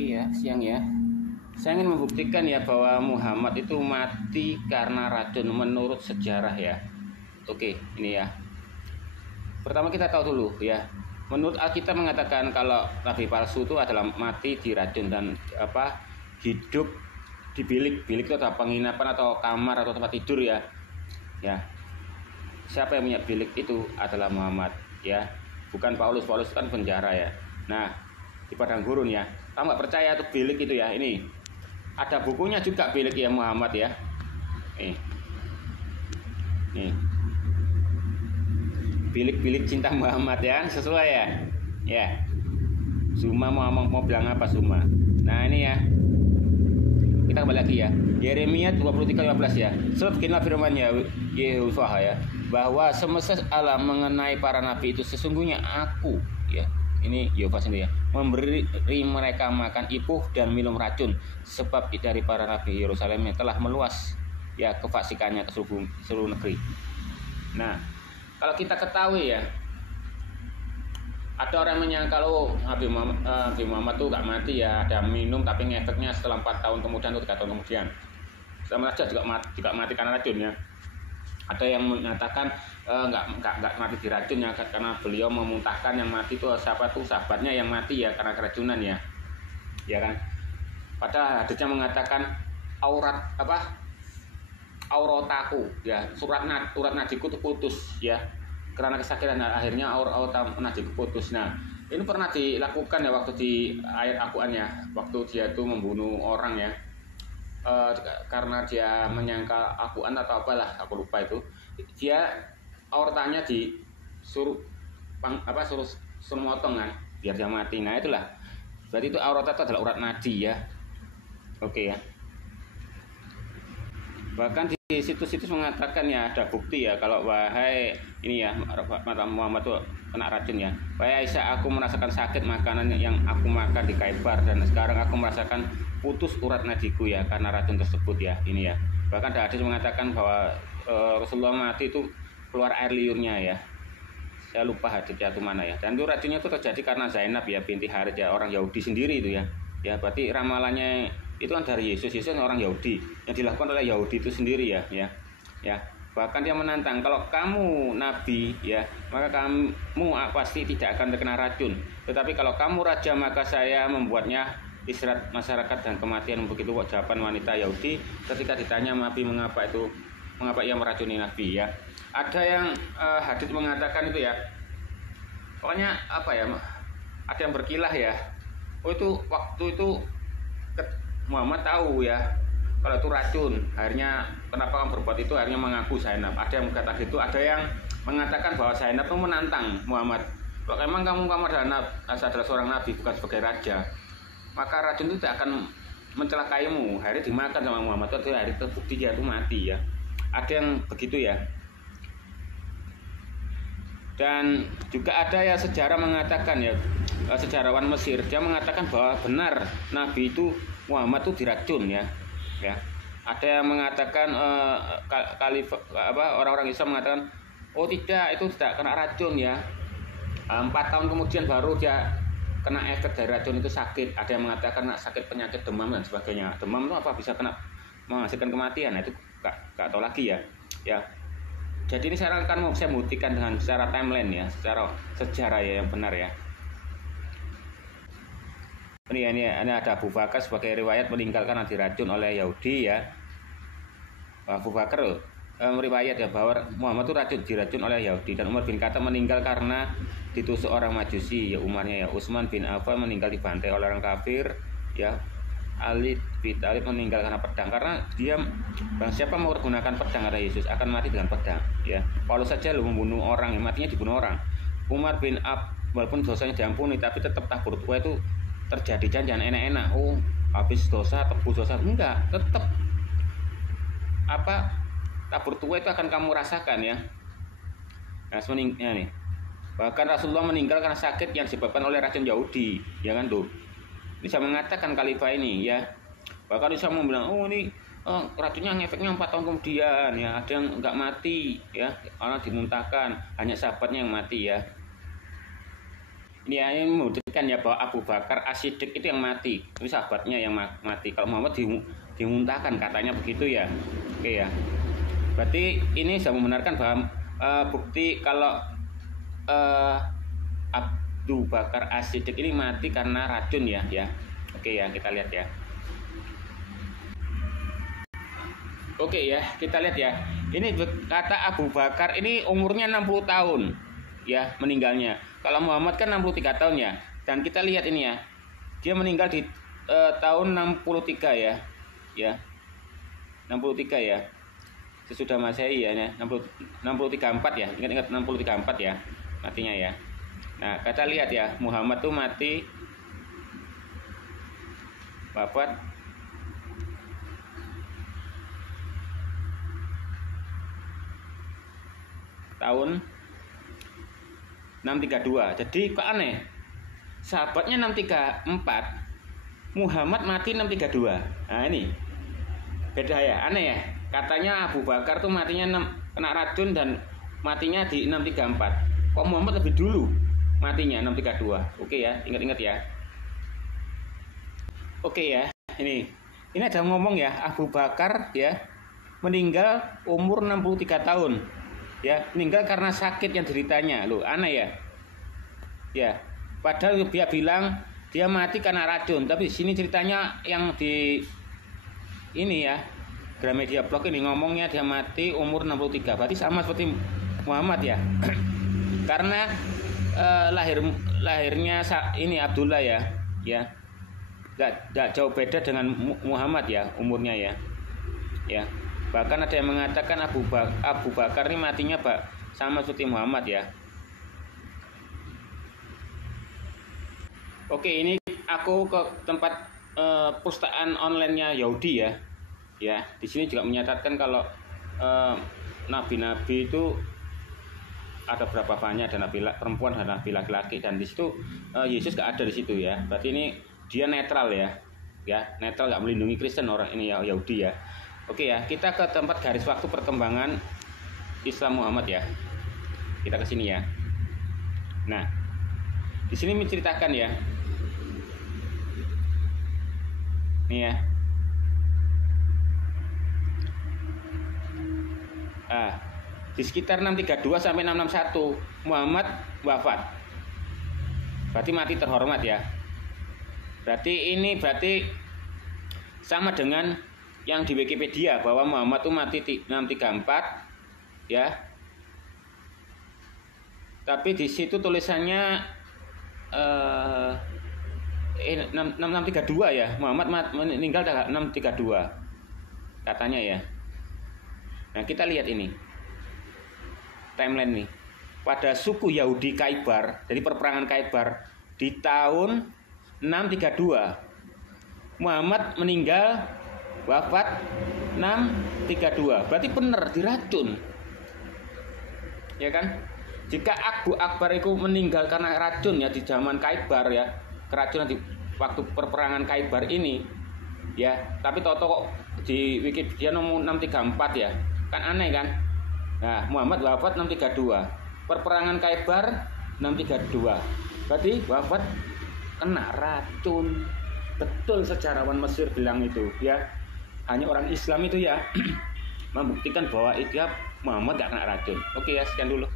Oke ya, siang ya. Saya ingin membuktikan ya bahwa Muhammad itu mati karena racun menurut sejarah ya. Oke, ini ya. Pertama kita tahu dulu ya. Menurut Alkitab mengatakan kalau nabi palsu itu adalah mati diracun dan hidup di bilik. Bilik itu adalah penginapan atau kamar atau tempat tidur ya. Ya. Siapa yang punya bilik itu adalah Muhammad ya. Bukan Paulus. Paulus kan penjara ya. Nah, di padang gurun ya. Kamu nggak percaya tuh bilik itu ya? Ini ada bukunya juga bilik ya Muhammad ya. Nih. Bilik-bilik cinta Muhammad ya, sesuai ya. Ya. Zuma mau bilang apa Zuma? Nah, ini ya. Kita kembali lagi ya. Yeremia 23:15 ya. Sebab beginilah firman-Nya Yehovah ya, bahwa semesta alam mengenai para nabi itu sesungguhnya aku ya. Ini Yehovah sendiri ya, memberi mereka makan ipuh dan minum racun, sebab dari para nabi Yerusalem yang telah meluas ya kefasikannya ke seluruh negeri. Nah, kalau kita ketahui ya, ada orang menyangka Nabi Muhammad tuh gak mati ya, ada minum tapi ngefeknya setelah 4 tahun kemudian atau 3 tahun kemudian. Sama saja juga mati karena racun ya. Ada yang mengatakan nggak mati diracun ya, karena beliau memuntahkan. Yang mati itu siapa tuh? Sahabatnya yang mati ya karena keracunan ya. Ya kan? Padahal hadisnya mengatakan aurataku ya, surat nadiku itu putus ya. Karena kesakitan akhirnya aurat nadiku putus. Nah, ini pernah dilakukan ya waktu di ayat Al-Qur'an ya, waktu dia itu membunuh orang ya. Karena dia menyangka Al-Qur'an atau apalah, aku lupa itu. Dia aurtanya disuruh suruh motong kan biar dia mati. Nah, itulah. Berarti itu aurat itu adalah urat nadi ya. Oke ya. Bahkan di situs-situs mengatakan ya, ada bukti ya kalau wahai ini ya Muhammad itu kena racun ya. Wahai Aisyah, aku merasakan sakit makanan yang aku makan di Khaibar dan sekarang aku merasakan putus urat nadiku ya karena racun tersebut ya. Ini ya. Bahkan ada hadis mengatakan bahwa Rasulullah mati itu keluar air liurnya ya. Saya lupa hadisnya itu mana ya. Dan itu racunnya itu terjadi karena Zainab ya binti Harith ya, orang Yahudi sendiri itu ya. Ya berarti ramalannya itu kan dari Yesus orang Yahudi, yang dilakukan oleh Yahudi itu sendiri ya. Bahkan dia menantang, kalau kamu nabi ya, maka kamu pasti tidak akan terkena racun. Tetapi kalau kamu raja, maka saya membuatnya istirahat masyarakat dan kematian. Begitu jawaban wanita Yahudi ketika ditanya nabi mengapa ia meracuni nabi ya. Ada yang hadits mengatakan itu ya, pokoknya ada yang berkilah ya. Itu waktu itu Muhammad tahu ya kalau itu racun. Akhirnya kenapa kamu berbuat itu? Akhirnya mengaku Zainab. Ada yang berkata gitu, ada yang mengatakan bahwa Zainab itu menantang Muhammad. Kalau memang kamu adalah seorang nabi bukan sebagai raja, maka racun itu tidak akan mencelakaimu. Akhirnya dimakan sama Muhammad. Itu hari terbukti dia itu mati ya. Ada yang begitu ya. Dan juga ada ya sejarah mengatakan ya, sejarawan Mesir dia mengatakan bahwa benar nabi itu Muhammad itu diracun ya. Ada yang mengatakan orang-orang Islam mengatakan oh tidak, itu tidak kena racun ya. 4 tahun kemudian baru dia kena efek dari racun itu sakit. Ada yang mengatakan sakit penyakit demam dan sebagainya. Demam itu apa bisa menghasilkan kematian? Nah, itu gak tahu lagi ya. Jadi ini saya akan saya buktikan dengan secara timeline ya, secara sejarah ya yang benar ya. Ini ada Abu Bakar sebagai riwayat meninggal karena diracun oleh Yahudi ya. Abu Bakar riwayat ya bahwa Muhammad itu diracun oleh Yahudi, dan Umar bin Khattab meninggal karena ditusuk orang Majusi ya umarnya ya. Utsman bin Affan meninggal dibantai oleh orang kafir ya. Ali bin Thalib meninggal karena pedang, karena dia siapa mau menggunakan pedang kata Yesus akan mati dengan pedang ya. Paulus saja membunuh orang, matinya dibunuh orang. Umar bin walaupun dosanya diampuni tapi tetap tabur tua itu terjadi. Jangan enak-enak habis dosa tebus dosa, enggak, tetap tabur tua itu akan kamu rasakan ya. Nah, nih bahkan Rasulullah meninggal karena sakit yang disebabkan oleh racun Yahudi ya kan tuh. Ini saya mengatakan khalifah ini ya. Bahkan bisa bilang ini racunnya ngefeknya 4 tahun kemudian ya. Ada yang enggak mati ya, orang dimuntahkan, hanya sahabatnya yang mati ya. ini membuktikan ya bahwa Abu Bakar As-Siddiq itu yang mati, itu sahabatnya yang mati. Kalau Muhammad dimuntahkan katanya begitu ya. Oke ya. Berarti ini sudah membenarkan bahwa bukti kalau Abu Bakar As-Siddiq ini mati karena racun ya. Oke ya, kita lihat ya. Oke ya, kita lihat ya. Ini kata Abu Bakar ini umurnya 60 tahun ya meninggalnya. Kalau Muhammad kan 63 tahun ya. Dan kita lihat ini ya. Dia meninggal di tahun 63 ya. Ya. 63 ya. Sesudah Masehi ya, 634 ya. Ingat 634 ya matinya ya. Nah, kita lihat ya, Muhammad tuh mati wafat tahun 632. Jadi kok aneh? Sahabatnya 634, Muhammad mati 632. Nah, ini beda ya, aneh ya. Katanya Abu Bakar tuh matinya kena racun dan matinya di 634. Kok Muhammad lebih dulu matinya 632. Oke ya, ingat-ingat ya. Oke ya, ini ada ngomong ya, Abu Bakar ya meninggal umur 63 tahun. Ya, meninggal karena sakit yang deritanya. Loh, aneh ya. Ya, padahal dia bilang dia mati karena racun, tapi di sini ceritanya yang di ini ya, Gramedia Blog ini ngomongnya dia mati umur 63. Berarti sama seperti Muhammad ya. Karena lahirnya ini Abdullah ya. Ya. Enggak jauh beda dengan Muhammad ya umurnya ya. Ya. Bahkan ada yang mengatakan Abu Bakar ini matinya sama seperti Muhammad ya. Oke, ini aku ke tempat perpustakaan online-nya Yahudi ya. Ya, di sini juga menyatakan kalau nabi-nabi itu ada berapa banyak, ada nabi perempuan dan nabi laki-laki, dan di situ Yesus gak ada di situ ya. Berarti ini dia netral ya. Ya, netral, gak melindungi Kristen orang ini ya, Yahudi ya. Oke ya, kita ke tempat garis waktu perkembangan Islam Muhammad ya. Kita ke sini ya. Nah, di sini menceritakan ya. Nih ya. Di sekitar 632 sampai 661 Muhammad wafat. Berarti mati terhormat ya. Berarti sama dengan yang di Wikipedia bahwa Muhammad itu mati 634 ya. Tapi di situ tulisannya 632 ya. Muhammad meninggal tanggal 632 katanya ya. Nah, kita lihat ini timeline nih. Pada suku Yahudi Khaybar, dari perperangan Khaybar di tahun 632 Muhammad meninggal wafat 632. Berarti benar diracun. Ya kan? Jika Abu Akbar itu meninggal karena racun ya di zaman Khaybar ya, keracunan di waktu perperangan Khaybar ini ya, tapi toto kok di Wikipedia nomor 634 ya. Kan aneh kan? Nah, Muhammad wafat 632. Perperangan Khaybar 632. Berarti wafat kena racun. Betul sejarawan Mesir bilang itu ya. Hanya orang Islam itu ya membuktikan bahwa Muhammad gak kena racun. Oke ya, sekian dulu.